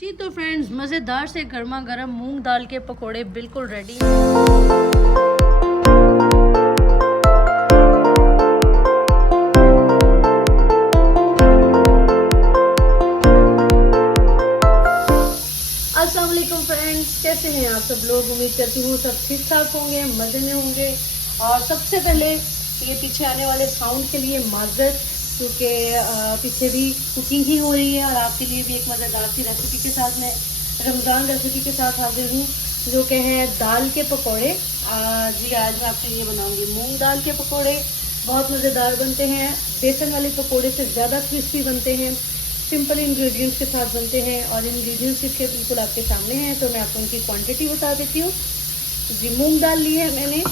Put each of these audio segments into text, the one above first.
जी तो फ्रेंड्स, मज़ेदार से गर्मा गर्म मूंग दाल के पकोड़े बिल्कुल रेडी। अस्सलाम वालेकुम फ्रेंड्स, कैसे हैं आप सब लोग। उम्मीद करती हूँ सब ठीक ठाक होंगे, मज़े में होंगे। और सबसे पहले ये पीछे आने वाले साउंड के लिए माज़रत, क्योंकि पीछे भी कुकिंग ही हो रही है और आपके लिए भी एक मज़ेदार सी रेसिपी के साथ मैं रमज़ान रेसिपी के साथ हाजिर हूँ, जो कि है दाल के पकोड़े। जी आज मैं आपके लिए बनाऊँगी मूँग दाल के पकोड़े। बहुत मज़ेदार बनते हैं, बेसन वाले पकोड़े से ज़्यादा क्रिस्पी बनते हैं, सिंपल इंग्रेडिएंट्स के साथ बनते हैं। और इंग्रेडिएंट्स इसके बिल्कुल आपके सामने हैं, तो मैं आपको उनकी क्वांटिटी बता देती हूँ। जी मूंग दाल ली है मैंने,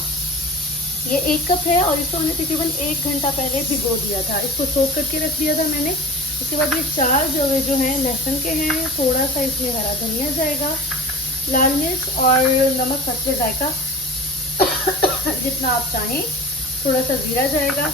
ये 1 कप है और इसको मैंने तकरीबन 1 घंटा पहले भिगो दिया था, इसको सोख करके रख दिया था मैंने। उसके बाद ये 4 जो हैं लहसुन के हैं, थोड़ा सा इसमें हरा धनिया जाएगा, लाल मिर्च और नमक हस्बे जायका जितना आप चाहें, थोड़ा सा ज़ीरा जाएगा,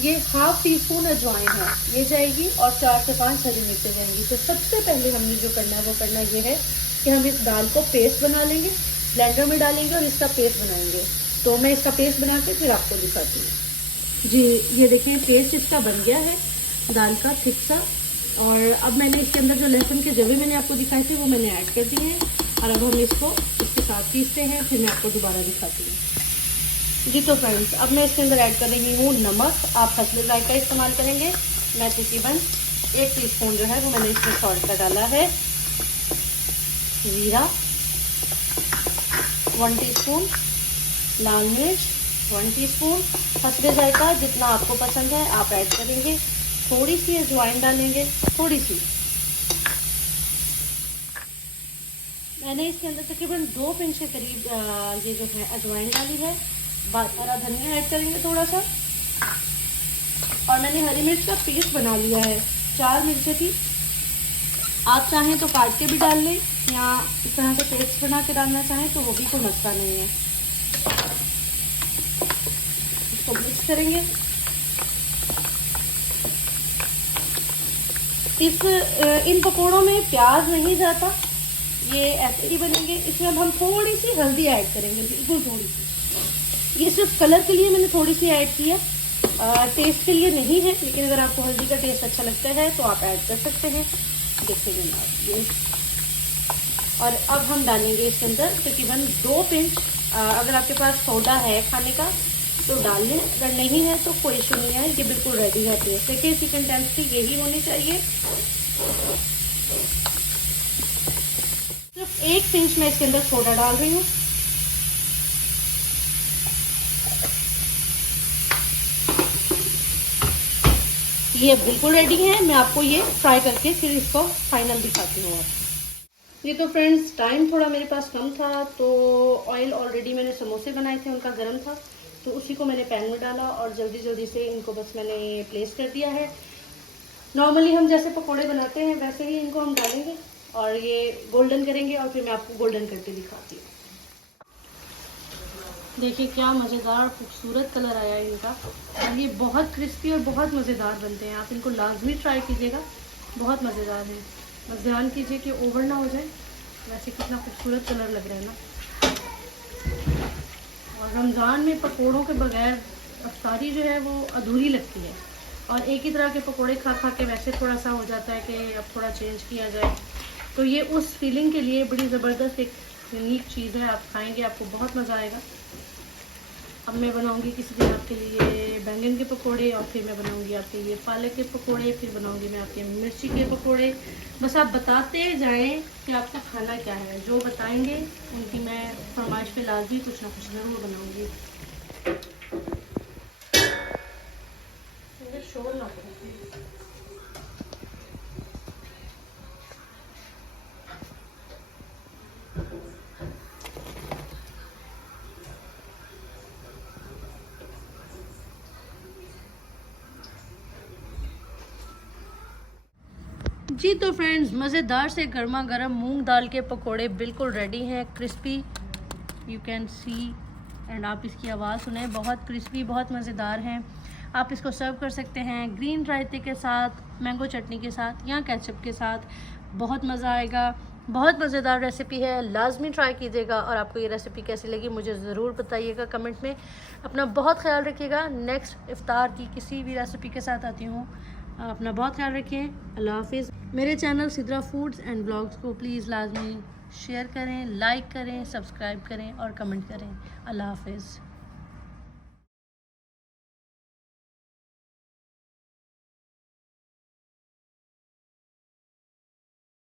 ये हाफ टी स्पून अजवाइन है ये जाएगी, और 4 से 5 हरी मिर्चें जाएंगी। तो सबसे पहले हमने जो करना है वो करना ये है कि हम इस दाल को पेस्ट बना लेंगे, ब्लेंडर में डालेंगे और इसका पेस्ट बनाएंगे। तो मैं इसका पेस्ट बना के फिर आपको दिखाती हूँ। जी ये देखें, पेस्ट इसका बन गया है दाल का थिक सा। और अब मैंने इसके अंदर जो लहसुन के जवे मैंने आपको दिखाए थे वो मैंने ऐड कर दिए हैं, और अब हम इसको इसके साथ पीसते हैं, फिर मैं आपको दोबारा दिखाती हूँ। जी तो फ्रेंड्स, अब मैं इसके अंदर ऐड कर रही हूँ नमक। आप हस्बे जायका इस्तेमाल करेंगे, मैं तकरीबन 1 टीस्पून जो है वो मैंने इसमें सॉल्ट का डाला है। ज़ीरा 1 टीस्पून, लाल मिर्च 1 टीस्पून, हस्बे जायका जितना आपको पसंद है आप ऐड करेंगे। थोड़ी सी अजवाइन डालेंगे, थोड़ी सी। मैंने इसके अंदर तकरीबन 2 पिंच के करीब ये जो है अजवाइन डाली है। हरा धनिया ऐड करेंगे थोड़ा सा, और मैंने हरी मिर्च का पेस्ट बना लिया है, 4 मिर्चें थी। आप चाहें तो काट के भी डाल लें, या इस तरह से पेस्ट बना के डालना चाहें तो वो भी कोई मसला नहीं है। इसको मिक्स करेंगे। इन पकौड़ों में प्याज नहीं जाता, ये ऐसे ही बनेंगे। इसमें अब हम थोड़ी सी हल्दी ऐड करेंगे, बिल्कुल थोड़ी सी। ये सिर्फ कलर के लिए मैंने थोड़ी सी ऐड की है, टेस्ट के लिए नहीं है, लेकिन अगर आपको हल्दी का टेस्ट अच्छा लगता है तो आप ऐड कर सकते हैं। देखेंगे आप ये। और अब हम डालेंगे इसके अंदर तकरीबन 2 पिंच, अगर आपके पास सोडा है खाने का तो डाल लें, अगर नहीं है तो कोई इशू नहीं है, ये बिल्कुल रेडी है पेस्ट। देखिए इसकी कंसिस्टेंसी यही होनी चाहिए। सिर्फ 1 पिंच मैं इसके अंदर सोडा डाल रही हूँ। ये बिल्कुल रेडी है, मैं आपको ये फ्राई करके फिर इसको फाइनल दिखाती हूँ आपको। ये तो फ्रेंड्स, टाइम थोड़ा मेरे पास कम था, तो ऑयल ऑलरेडी मैंने समोसे बनाए थे, उनका गर्म था, तो उसी को मैंने पैन में डाला और जल्दी जल्दी से इनको बस मैंने प्लेस कर दिया है। नॉर्मली हम जैसे पकोड़े बनाते हैं वैसे ही इनको हम डालेंगे और ये गोल्डन करेंगे, और फिर मैं आपको गोल्डन करके दिखाती हूँ। देखिए क्या मज़ेदार खूबसूरत कलर आया है इनका, और ये बहुत क्रिस्पी और बहुत मज़ेदार बनते हैं। आप इनको लाजमी ट्राई कीजिएगा, बहुत मज़ेदार है। बस ध्यान कीजिए कि ओवर ना हो जाए। वैसे कितना खूबसूरत कलर लग रहा है ना। और रमज़ान में पकोड़ों के बगैर अफ्तारी जो है वो अधूरी लगती है, और एक ही तरह के पकोड़े खा खा के वैसे थोड़ा सा हो जाता है कि अब थोड़ा चेंज किया जाए। तो ये उस फीलिंग के लिए बड़ी ज़बरदस्त एक यूनिक चीज़ है, आप खाएंगे आपको बहुत मज़ा आएगा। अब मैं बनाऊंगी किसी दिन आपके लिए बैंगन के पकोड़े, और फिर मैं बनाऊंगी आपके लिए पालक के पकोड़े, फिर बनाऊंगी मैं आपके मिर्ची के पकोड़े। बस आप बताते जाएं कि आपको खाना क्या है, जो बताएंगे उनकी मैं फरमाइश पे लाजमी कुछ ना कुछ ज़रूर बनाऊंगी। शोर ना करें। जी तो फ्रेंड्स, मज़ेदार से गर्मा गर्म मूंग दाल के पकोड़े बिल्कुल रेडी हैं, crispy you can see. And आप इसकी आवाज़ सुने, बहुत क्रिस्पी, बहुत मज़ेदार हैं। आप इसको सर्व कर सकते हैं ग्रीन रायते के साथ, मैंगो चटनी के साथ या केचप के साथ। बहुत मज़ा आएगा, बहुत मज़ेदार रेसिपी है, लाजमी ट्राई कीजिएगा। और आपको ये रेसिपी कैसी लगी मुझे ज़रूर बताइएगा कमेंट में। अपना बहुत ख्याल रखिएगा। नेक्स्ट इफ्तार की किसी भी रेसिपी के साथ आती हूँ। अपना बहुत ख्याल रखें। अल्लाह हाफिज़। मेरे channel Sidra foods and blogs को प्लीज़ लाजमी शेयर करें, लाइक करें, सब्सक्राइब करें और कमेंट करें। अल्लाह हाफिज़।